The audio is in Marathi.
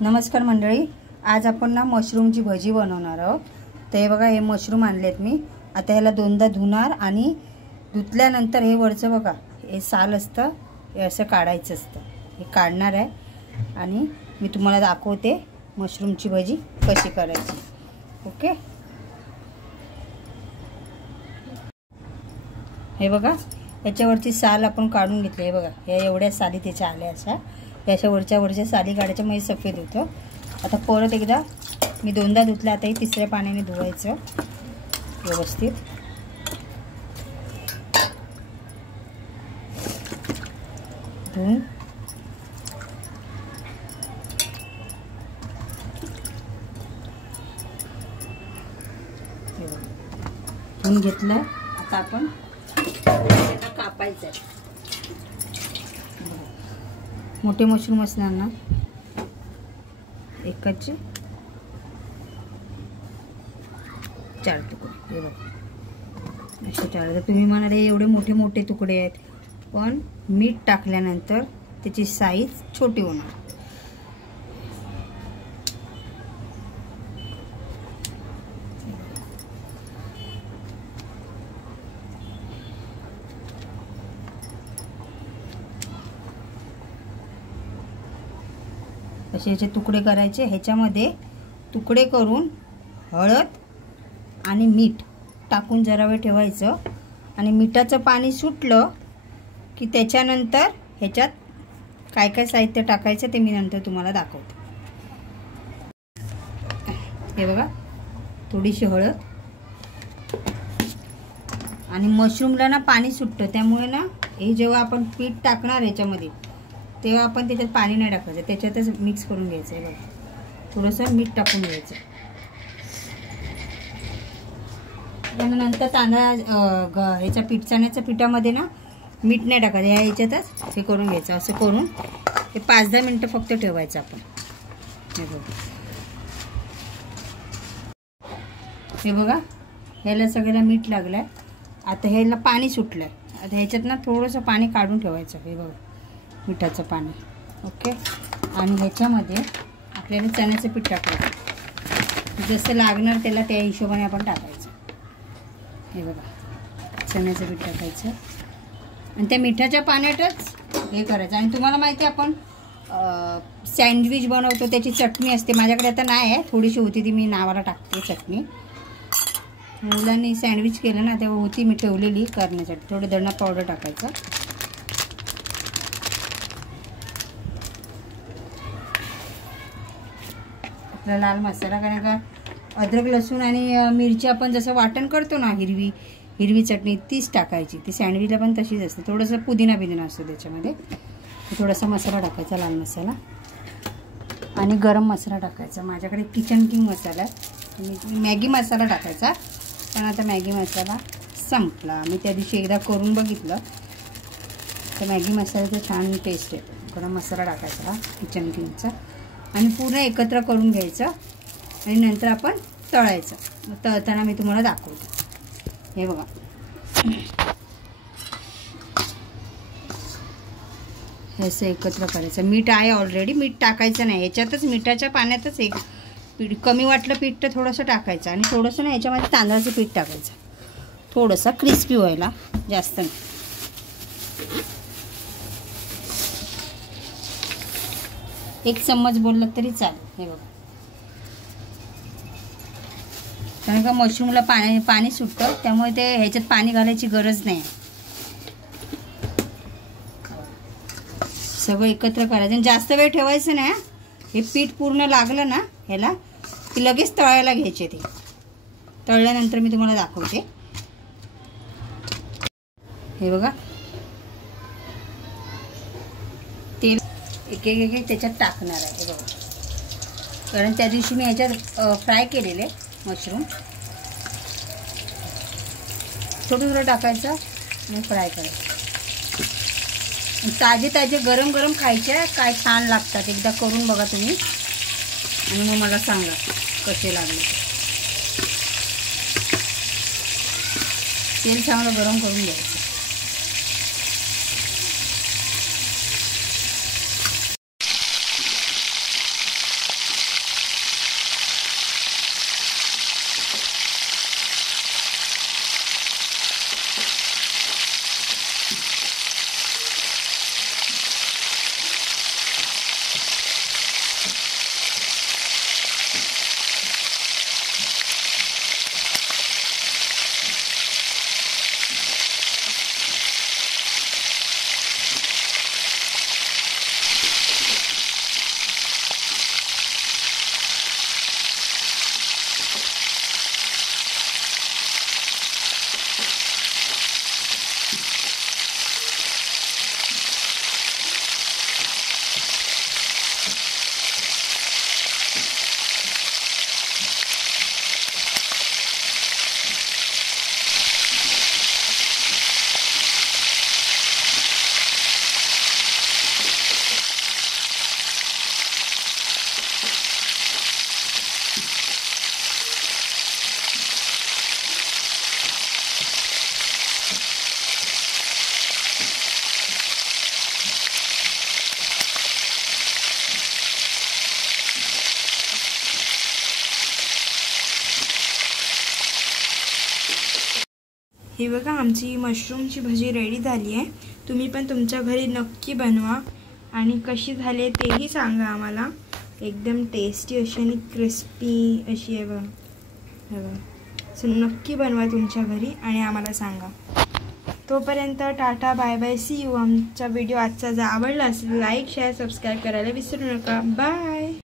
नमस्कार मंडळी, आज आपण ना मशरूमची भजी बनवणार आहोत। तर हे बघा, हे मशरूम आणलेत मी। आता ह्याला दोनदा धुणार आणि धुतल्यानंतर हे वरचं बघा, हे साल असतं, हे असं काढायचं असतं। हे काढणार आहे आणि मी तुम्हाला दाखवते मशरूमची भजी कशी करायची। ओके, हे बघा, याच्यावरची साल आपण काढून घेतली। हे बघा, हे एवढ्या साली त्याच्या आल्या अशा, याच्या वरच्या साली काढायच्या, म्हणजे सफेद होतं। आता परत एकदा मी दोनदा धुतलं, आता हे तिसऱ्या पाण्याने धुवायचं व्यवस्थित। धुवून धुवून घेतलं। आता आपण कापायचं आहे। मोठे मशरूम असणार ना, एकाचे 4 तुकडे, हे बघा असे 4। तुम्ही म्हणाले एवढे मोठे मोठे तुकडे आहेत, पण मीठ टाकल्यानंतर त्याची साईज छोटी होणार। असे याचे तुकडे करायचे। ह्याच्यामध्ये तुकडे करून हळद आणि मीठ टाकून जरा वेळ ठेवायचं आणि मिठाचं पाणी सुटलं की त्याच्यानंतर ह्याच्यात काय काय साहित्य टाकायचं ते मी नंतर तुम्हाला दाखवते। हे बघा, थोडीशी हळद आणि मशरूमला ना पाणी सुटतं, त्यामुळे ना हे जेव्हा आपण पीठ टाकणार याच्यामध्ये तेव्हा आपण त्याच्यात पाणी नाही टाकायचं, त्याच्यातच मिक्स करून घ्यायचं आहे। बघा, थोडंसं मीठ टाकून घ्यायचं। त्यानंतर ह्याच्या चण्याच्या पिठामध्ये ना मीठ नाही टाकायचं, ह्या ह्याच्यातच हे करून घ्यायचं। असं करून हे 5-10 मिनटं फक्त ठेवायचं आपण। हे बघा, ह्याला सगळ्याला मीठ लागलंय। आता ह्याला पाणी सुटलंय, आता ह्याच्यात ना थोडंसं पाणी काढून ठेवायचं। हे बघा, मिठाचं पाणी। ओके, आणि ह्याच्यामध्ये आपल्याला चण्याचं पीठ टाकायचं, जसं लागणार त्याला त्या हिशोबाने आपण टाकायचं। हे बघा, चण्याचं पीठ टाकायचं आणि त्या मिठाच्या पाण्यातच हे करायचं। आणि तुम्हाला माहिती आहे, आपण सँडविच बनवतो त्याची चटणी असते, माझ्याकडे आता नाही आहे, थोडीशी होती ती मी नावाला टाकते चटणी। मुलांनी सँडविच केलं ना तेव्हा होती मी ठेवलेली करण्यासाठी। थोडं धना पावडर टाकायचं। आपला लाल मसाला, कारण का अद्रक लसूण आणि मिरची आपण जसं वाटण करतो ना, हिरवी चटणी तीच टाकायची। ती सँडविचला पण तशीच असते। थोडंसं पुदिना असतो त्याच्यामध्ये, थोडासा मसाला टाकायचा, लाल मसाला आणि गरम मसाला टाकायचा। माझ्याकडे किचन किंग मसाला आहे, मॅगी मसाला टाकायचा, पण आता मॅगी मसाला संपला। मी त्या दिवशी एकदा करून बघितलं, तर मॅगी मसाल्याचं छान टेस्ट आहे। गरम मसाला टाकायचा किचन किंगचा आणि पूर्ण एकत्र करून घ्यायचं आणि नंतर आपण तळायचं। तळताना मी तुम्हाला दाखवते। हे बघा, हे असं एकत्र करायचं। मीठ आहे ऑलरेडी, मीठ टाकायचं नाही याच्यातच, मिठाच्या पाण्यातच एक पीठ कमी वाटलं पीठ तर थोडंसं टाकायचं आणि थोडंसं ना याच्यामध्ये तांदळाचं पीठ टाकायचं, थोडंसं क्रिस्पी व्हायला, जास्त नाही। एक चम्मच बोललं तरी चालेल। हे बघा, कारण का मशरूमला पाणी सुटतं, त्यामुळे ते ह्याच्यात पाणी घालायची गरज नाही। सगळं एकत्र करायचं आणि जास्त वेळ ठेवायचं नाही। हे पीठ पूर्ण लागलं ना ह्याला की लगेच तळायला घ्यायचे। ते तळल्यानंतर मी तुम्हाला दाखवते। हे बघा, तेल एक एक त्याच्यात टाकणार आहे। हे बघा, कारण त्या दिवशी मी ह्याच्यात फ्राय केलेले मशरूम, थोडं टाकायचं आणि फ्राय करायचं। ताजे गरम गरम खायचे, काय छान लागतात। एकदा करून बघा तुम्ही आणि मग मला सांगा कसे लागले। तेल चांगलं गरम करून घ्यायचं। हे बघा आमची मशरूमची भजी रेडी झाली आहे. तुम्ही पण तुमच्या घरी नक्की बनवा आणि कशी झाली तेही सांगा आम्हाला. एकदम टेस्टी अशी आणि क्रिस्पी अशी आहे बघा. सो नक्की बनवा तुमच्या घरी आणि आम्हाला सांगा. तोपर्यंत tata bye bye, see you. आमचा व्हिडिओ आजचा जर आवडला असेल लाईक शेअर सबस्क्राईब करायला विसरू नका. बाय.